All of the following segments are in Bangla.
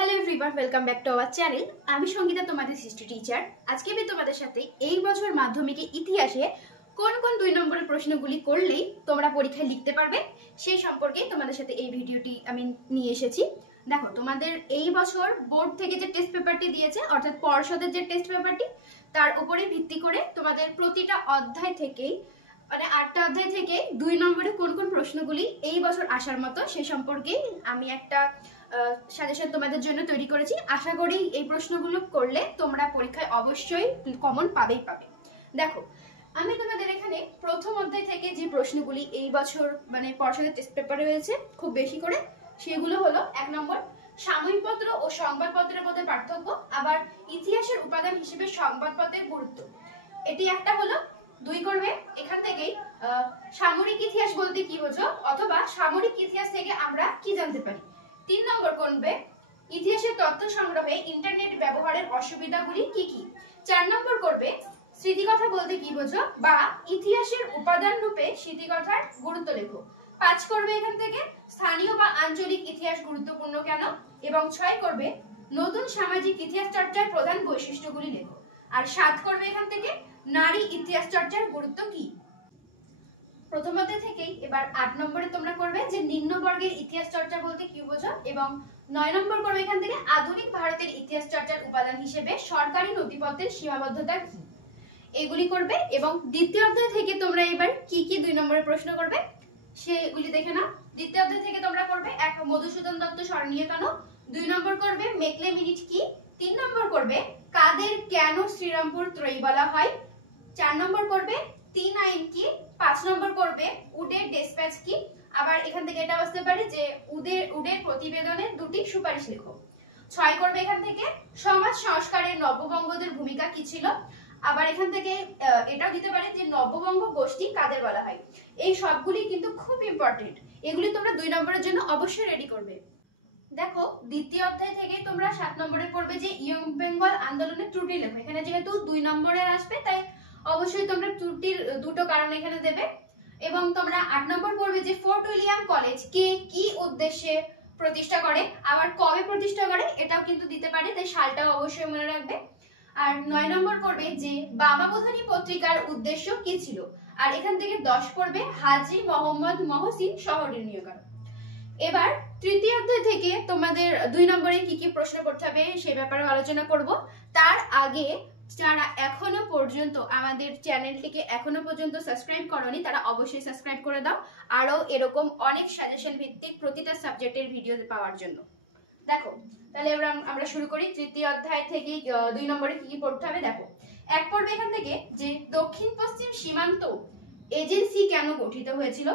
Hello everyone, welcome back to our channel. আমি সঙ্গীতা, তোমাদের হিস্ট্রি টিচার। আজকে আমি তোমাদের সাথে এই বছর মাধ্যমিকে ইতিহাসে কোন কোন 2 নম্বরের প্রশ্নগুলি করলেই তোমরা পরীক্ষায় লিখতে পারবে সেই সম্পর্কে তোমাদের সাথে এই ভিডিওটি আমি নিয়ে এসেছি। দেখো, তোমাদের এই বছর বোর্ড থেকে যে টেস্ট পেপারটি দিয়েছে, অর্থাৎ পর্ষদের যে টেস্ট পেপারটি, তার উপরে ভিত্তি করে তোমাদের প্রতিটা অধ্যায় থেকেই মানে 8টা অধ্যায় থেকে 2 নম্বরে কোন কোন প্রশ্নগুলি এই বছর আসার মতো সে সম্পর্কে আমি একটা সাজেশন তোমাদের জন্য তৈরি করেছি। আশা করি এই প্রশ্নগুলো করলে তোমরা পরীক্ষায় অবশ্যই কমন পাবেই পাবে। দেখো, আমি তোমাদের এখানে প্রথম অধ্যায় থেকে যে প্রশ্নগুলি এই বছর মানে পর্ষদের টেস্ট পেপারে হয়েছে খুব বেশি করে, সেগুলো হলো 1 নম্বর সাময়িকপত্র ও সংবাদপত্রের মধ্যে পার্থক্য, আবার ইতিহাসের উপাদান হিসেবে সংবাদপত্রের গুরুত্ব, এটি একটা হলো। 2 করবে এখান থেকেই সামরিক ইতিহাস বলতে কি বোঝো, অথবা সামরিক ইতিহাস থেকে আমরা কি জানতে পারি। 3 নম্বর করবে ইতিহাসের তথ্য সংগ্রহে ইন্টারনেট ব্যবহারের অসুবিধাগুলি কি কি। 4 নম্বর করবে স্মৃতিকথা বলতে কি বোঝো, বা ইতিহাসের উপাদান রূপে স্মৃতিকথার গুরুত্ব লেখো। 5 করবে এখান থেকে স্থানীয় বা আঞ্চলিক ইতিহাস গুরুত্বপূর্ণ কেন, এবং 6 করবে নতুন সামাজিক ইতিহাস চর্চার প্রধান বৈশিষ্ট্যগুলি লেখো। আর 7 করবে এখান থেকে নারী ইতিহাস চর্চার গুরুত্ব কি। প্রথম অধ্যায় থেকেই এবার 8 নম্বরে তোমরা করবে যে নিম্ন বর্গের ইতিহাস চর্চা বলতে কি বোঝো, এবং 9 নম্বর করবে এখান থেকে আধুনিক ভারতের ইতিহাস চর্চার উপাদান হিসেবে সরকারি নথিপত্রের সীমাবদ্ধতা কি, এগুলি করবে। এবং দ্বিতীয় অধ্যায় থেকে তোমরা এবার কি কি 2 নম্বরের প্রশ্ন করবে সেগুলি দেখে নাও। দ্বিতীয় অধ্যায় থেকে তোমরা করবে 1 মধুসূদন দত্ত স্মরণীয় কেন, 2 নম্বর করবে মেকলে মিনিট কি, 3 নম্বর করবে কাদের কেন শ্রীরামপুর ত্রয়ী বলা হয়, 4 নম্বর করবে 3 আইন কি, 5 নম্বর করবে উডের ডেসপ্যাচ কি। আবার এখান থেকে এটা আসতে পারে যে উডের প্রতিবেদনের 2টি সুপারিশ লেখো। 6 করবে এখান থেকে সমাজ সংস্কারের নববঙ্গদের ভূমিকা কি ছিল। আবার এখান থেকে এটাও দিতে পারে যে নববঙ্গ গোষ্ঠী কাদের বলা হয়। এই সবগুলি কিন্তু খুব ইম্পর্টেন্ট, এগুলি তোমরা 2 নম্বরের জন্য অবশ্যই রেডি করবে। দেখো, দ্বিতীয় অধ্যায় থেকে তোমরা 7 নম্বরে পড়বে যে ইয়ং বেঙ্গল আন্দোলনের ত্রুটি লেখো। এখানে যেহেতু 2 নম্বরে আসবে তাই অবশ্যই তোমরা ত্রুটির 2টো কারণ এখানে দেবে। এবং তোমরা 8 নম্বর পড়বে যে ফোর্ট উইলিয়াম কলেজ কে কি উদ্দেশ্যে প্রতিষ্ঠা করে, আবার কবে প্রতিষ্ঠা করে এটাও কিন্তু দিতে পারে, তাই সালটাও অবশ্যই মনে রাখবে। আর 9 নম্বর পড়বে যে বামাবোধানী পত্রিকার উদ্দেশ্য কি ছিল। আর এখান থেকে 10 পড়বে হাজী মোহাম্মদ মহসিন শহর নির্ণয়কারক। এবার তৃতীয় অধ্যায় থেকে তোমাদের 2 নম্বরে কি কি প্রশ্ন করতে হবে সেই ব্যাপারে আলোচনা করব। তার আগে যারা এখনো পর্যন্ত আমাদের চ্যানেলটিকে সাবস্ক্রাইব করোনি তারা অবশ্যই সাবস্ক্রাইব করে দাও, আরো এরকম অনেক সাজেশন ভিত্তিক প্রতিটা সাবজেক্টের ভিডিও পাওয়ার জন্য। দেখো, তাহলে আমরা শুরু করি। তৃতীয় অধ্যায় থেকে 2 নম্বরে কি কি পড়তে হবে। দেখো, 1 পড়বে এখান থেকে যে দক্ষিণ পশ্চিম সীমান্ত এজেন্সি কেন গঠিত হয়েছিল।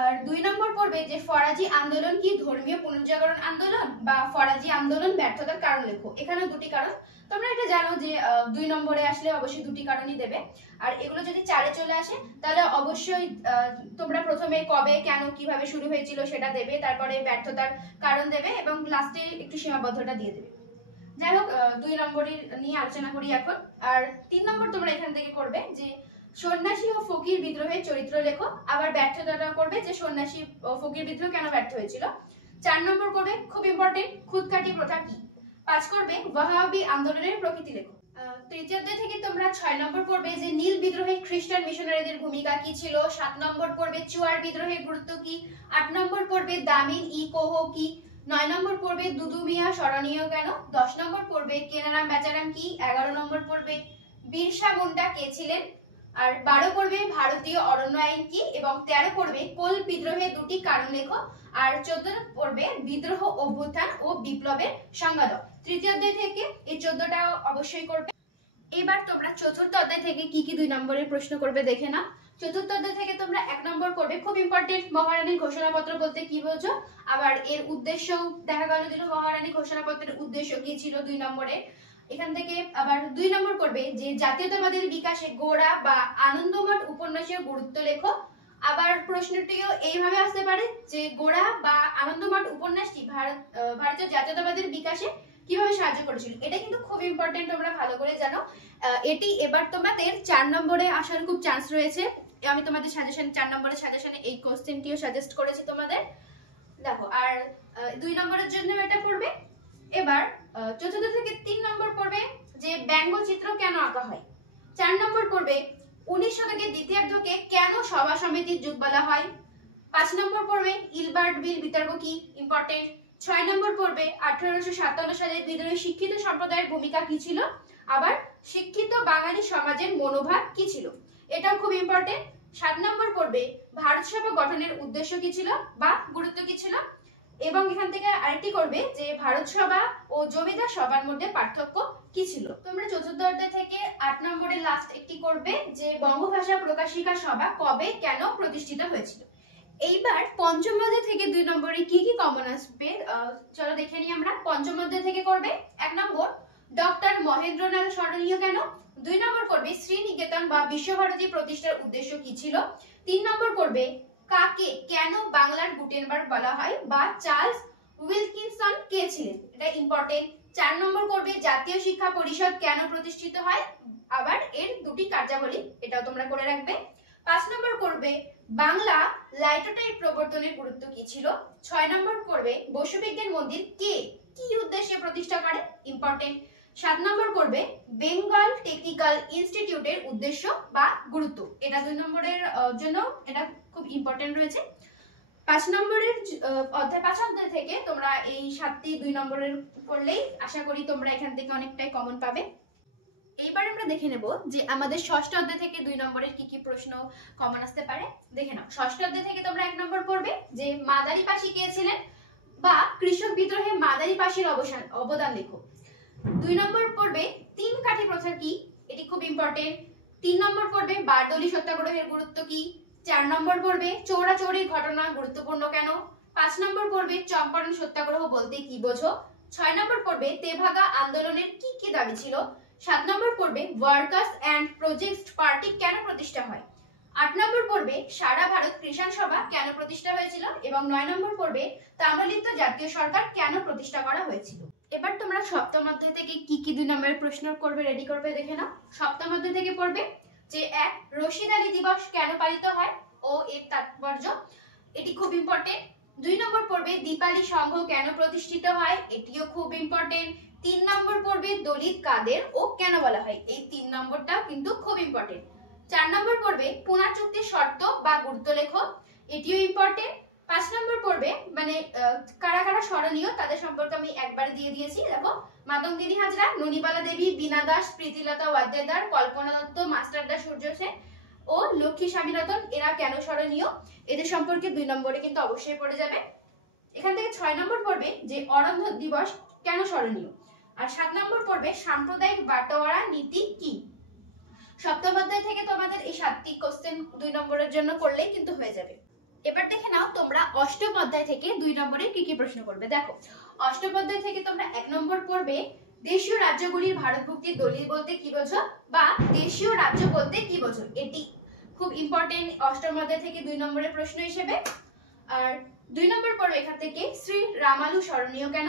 আর 2 নম্বর পড়বে যে ফরাজি আন্দোলন কি ধর্মীয় পুনর্জাগরণ আন্দোলন, বা ফরাজি আন্দোলন ব্যর্থতার কারণ লেখো। এখানে 2টি কারণ, তোমরা এটা জানো যে 2 নম্বরে আসলে অবশ্যই 2টি কারণই দেবে। আর এগুলো যদি 4-এ চলে আসে তাহলে অবশ্যই তোমরা প্রথমে কবে কেন কিভাবে শুরু হয়েছিল সেটা দেবে, তারপরে ব্যর্থতার কারণ দেবে, এবং লাস্টে একটু সীমাবদ্ধতা দিয়ে দেবে। যাই হোক, 2 নম্বরের নিয়ে আলোচনা করি এখন। আর 3 নম্বর তোমরা এখান থেকে করবে যে সন্ন্যাসী ও ফকির বিদ্রোহের চরিত্র লেখো। আবার ব্যর্থতাটা করবে যে সন্ন্যাসী ও ফকির বিদ্রোহ কেন ব্যর্থ হয়েছিল। 4 নম্বর করবে খুব ইম্পর্টেন্ট খুদকাটি প্রথা কি। 5 করবে ওয়াহাবি আন্দোলনের প্রকৃতি লেখো। তৃতীয় অধ্যায় থেকে তোমরা 6 নম্বর পড়বে যে নীল বিদ্রোহে খ্রিস্টান মিশনারিদের ভূমিকা কি ছিল। 7 নম্বর পড়বে চুয়ার বিদ্রোহের গুরুত্ব কি। 8 নম্বর পড়বে দামিন ই কোহ কি। 9 নম্বর পড়বে দুদু মিয়া স্মরণীয় কেন। 10 নম্বর পড়বে কেনারাম বেচারাম কি। 11 নম্বর পড়বে বিরসা মুন্ডা কে ছিলেন। আর 12 পড়বে ভারতীয় অরণ্য আইন কি, এবং 13 পড়বে কোল বিদ্রোহের 2টি কারণ লেখো। আর 14 পড়বে বিদ্রোহ অভ্যুত্থান ও বিপ্লবের সংজ্ঞা দাও। তৃতীয় অধ্যায় থেকে এই 14টা অবশ্যই করবে। এবার তোমরা চতুর্থ অধ্যায় থেকে কি কি 2 নম্বরের প্রশ্ন করবে দেখে নাও। চতুর্থ অধ্যায় থেকে তোমরা 1 নম্বর করবে খুব ইম্পর্টেন্ট মহারানীর ঘোষণাপত্র বলতে কি বোঝো। আবার এর উদ্দেশ্য দেখা গেল যে মহারানী ঘোষণাপত্রের উদ্দেশ্য কি ছিল 2 নম্বরে। এখান থেকে আবার 2 নম্বর করবে যে জাতীয়তাবাদের বিকাশে গোড়া বা আনন্দমঠ উপন্যাসের গুরুত্ব লেখো। আবার প্রশ্নটিও এইভাবে আসতে পারে যে গোড়া বা আনন্দমঠ উপন্যাসটি ভারতীয় জাতীয়তাবাদের বিকাশে কিভাবে সাহায্য করেছিল। এটা কিন্তু খুব ইম্পর্টেন্ট, তোমরা ভালো করে জানো। এটি এবার তোমাদের 4 নম্বরে আসার খুব চান্স রয়েছে। আমি তোমাদের সাজেশন 4 নম্বরের সাজেশনে এই কোশ্চেনটিও সাজেস্ট করেছি তোমাদের। দেখো আর 2 নম্বরের জন্য এটা পড়বে। এবার চতুর্থ থেকে 3 নম্বর পড়বে যে ব্যঙ্গচিত্র কেন আঁকা হয়। 4 নম্বর পড়বে 19 শতকের দ্বিতীয়ার্ধকে কেন সভা সমিতির যুগ বলা হয়। 5 নম্বর পড়বে ইলবার্ট বিল বিতর্ক কি, ইম্পর্টেন্ট। 6 নম্বর পড়বে 1857 সালে বিদ্রোহী শিক্ষিত সম্প্রদায়ের ভূমিকা কি ছিল, আবার শিক্ষিত বাঙালি সমাজের মনোভাব কি ছিল, এটাও খুব ইম্পর্টেন্ট। 7 নম্বর পড়বে ভারত সভা গঠনের উদ্দেশ্য কি ছিল বা গুরুত্ব কি ছিল, এবং এখান থেকে আরেকটি করবে যে ভারত সভা ও জমিদার সভার মধ্যে পার্থক্য কি ছিল। তোমরা চতুর্থ অধ্যায় থেকে 8 নম্বরের লাস্ট একটি করবে যে বঙ্গভাষা প্রকাশিকা সভা কবে কেন প্রতিষ্ঠিত হয়েছিল। এইবার পঞ্চম অধ্যায় থেকে 2 নম্বরে কি কি কমন আসবে চলো দেখে নিই আমরা। পঞ্চম অধ্যায় থেকে করবে 1 নম্বর ডক্টর মহেন্দ্রনাথ স্মরণীয় কেন। 2 নম্বর করবে শ্রীনিকেতন বা বিশ্বভারতী প্রতিষ্ঠার উদ্দেশ্য কি ছিল। 3 নম্বর করবে কাকে কেন বাংলার গুটেনবার্গ বলা হয় বা চার্লস উইলকিনসন কে ছিলেন, এটা ইম্পর্টেন্ট। 4 নম্বর করবে জাতীয় শিক্ষা পরিষদ কেন প্রতিষ্ঠিত হয়, আবার এর দুটি কার্যাবলী, এটাও তোমরা করে রাখবে। 5 নম্বর করবে বাংলা লাইটোটাইপ প্রবর্তনের গুরুত্ব কি ছিল। 6 নম্বর করবে বসুবিজ্ঞান মন্দির কে কি উদ্দেশ্যে প্রতিষ্ঠা করে, ইম্পর্টেন্ট। 7 নম্বর করবে বেঙ্গল টেকনিক্যাল ইনস্টিটিউটের উদ্দেশ্য বা গুরুত্ব, এটা 2 নম্বরের জন্য এটা খুব ইম্পর্টেন্ট রয়েছে। 5 নম্বরের অধ্যায় 5 অধ্যায় থেকে তোমরা এই 7টি 2 নম্বরের করলেই আশা করি তোমরা এখান থেকে অনেকটাই কমন পাবে। এইবার আমরা দেখে নেব যে আমাদের ষষ্ঠ অধ্যায় থেকে 2 নম্বরের কি কি প্রশ্ন কমন আসতে পারে। দেখে নাও, ষষ্ঠ অধ্যায় থেকে তোমরা 1 নম্বর পড়বে যে মাদারিপাশি কে ছিলেন বা কৃষক বিদ্রোহে মাদারিপাশির অবদান লেখো। 2 নম্বর পড়বে তিন কাঠি প্রথা কি, এটি খুব ইম্পর্টেন্ট। 3 নম্বর পড়বে বারদৌলি সত্যাগ্রহের গুরুত্ব কি। 4 নম্বর পড়বে চৌরাচৌরির ঘটনা গুরুত্বপূর্ণ কেন। 5 নম্বর পড়বে চম্পারণ সত্যাগ্রহ বলতে কি বোঝো। 6 নম্বর পড়বে তেভাগা আন্দোলনের কি কি দাবি ছিল। 7 নম্বর পড়বে ওয়ার্কার্স এন্ড প্রজেক্ট পার্টি কেন প্রতিষ্ঠা হয়। 8 নম্বর পড়বে সারা ভারত কৃষাণ সভা কেন প্রতিষ্ঠা হয়েছিল, এবং 9 নম্বর পড়বে তাম্রলিপ্ত জাতীয় সরকার কেন প্রতিষ্ঠা করা হয়েছিল। এবার তোমরা সপ্তম অধ্যায় থেকে কি কি 2 নম্বরের প্রশ্ন করবে রেডি করবে দেখে নাও। সপ্তম অধ্যায় থেকে পড়বে যে 1 রশিদ আলী দিবস কেন পালিত হয় ও এর তাৎপর্য, এটি খুব ইম্পর্টেন্ট। 2 নম্বর পড়বে দীপালি সংঘ কেন প্রতিষ্ঠিত হয়, এটিও খুব ইম্পর্টেন্ট। 3 নম্বর পড়বে দলিত কাদের ও কেন বলা হয়, এই 3 নম্বরটাও কিন্তু খুব ইম্পর্টেন্ট। 4 নম্বর পড়বে পুনা চুক্তির শর্ত বা গুরুত্ব লেখো, এটিও ইম্পর্টেন্ট। 5 নম্বর পড়বে মানে কারা কারা স্মরণীয় তাদের সম্পর্কে আমি একবারে দিয়ে দিয়েছি, দেখো মাতঙ্গিনী হাজরা, ননিবালা দেবী, বীণা দাস, প্রীতিলতা ওয়াদ্দেদার, কল্পনা দত্ত, মাস্টার দাস সূর্য সেন ও লক্ষ্মী স্বামীরতন, এরা কেন স্মরণীয়, এদের সম্পর্কে 2 নম্বরে কিন্তু অবশ্যই পড়ে যাবে। এখান থেকে 6 নম্বর পড়বে যে অরন্ধ দিবস কেন স্মরণীয়, আর 7 নম্বর পড়বে সাম্প্রদায়িক বাটোয়ারা নীতি কি। সপ্তম অধ্যায় থেকে তোমাদের এই 7টি কোশ্চেন 2 নম্বরের জন্য করলেই কিন্তু হয়ে যাবে। এবার দেখে নাও তোমরা অষ্টম অধ্যায় থেকে 2 নম্বরে কি কি প্রশ্ন করবে। দেখো অষ্টম অধ্যায় থেকে তোমরা 1 নম্বর পড়বে দেশীয় রাজ্যগুলির ভারতভুক্তির দলিল বলতে কি বোঝো বা দেশীয় রাজ্য বলতে কি বোঝো, এটি খুব ইম্পর্টেন্ট অষ্টম অধ্যায় থেকে 2 নম্বরের প্রশ্ন হিসেবে। আর 2 নম্বর পড়বে এখান থেকে শ্রী রামালু স্মরণীয় কেন।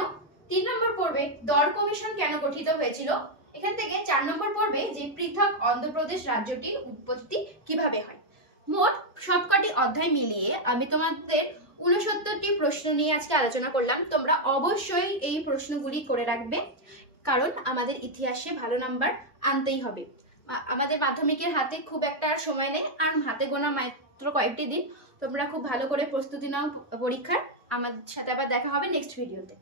3 নম্বর পড়বে দর কমিশন কেন গঠিত হয়েছিল। এখান থেকে 4 নম্বর পড়বে যে পৃথক অন্ধ্রপ্রদেশ রাজ্যটির উৎপত্তি কিভাবে হয়। মোট সবকটি অধ্যায় মিলিয়ে আমি তোমাদের 69টি প্রশ্ন নিয়ে আজকে আলোচনা করলাম। তোমরা অবশ্যই এই প্রশ্নগুলি করে রাখবে, কারণ আমাদের ইতিহাসে ভালো নাম্বার আনতেই হবে। আমাদের মাধ্যমিকের হাতে খুব একটা সময় নেই, আর হাতে গোনা মাত্র কয়েকটি দিন। তোমরা খুব ভালো করে প্রস্তুতি নাও পরীক্ষার। আমার সাথে আবার দেখা হবে নেক্সট ভিডিওতে।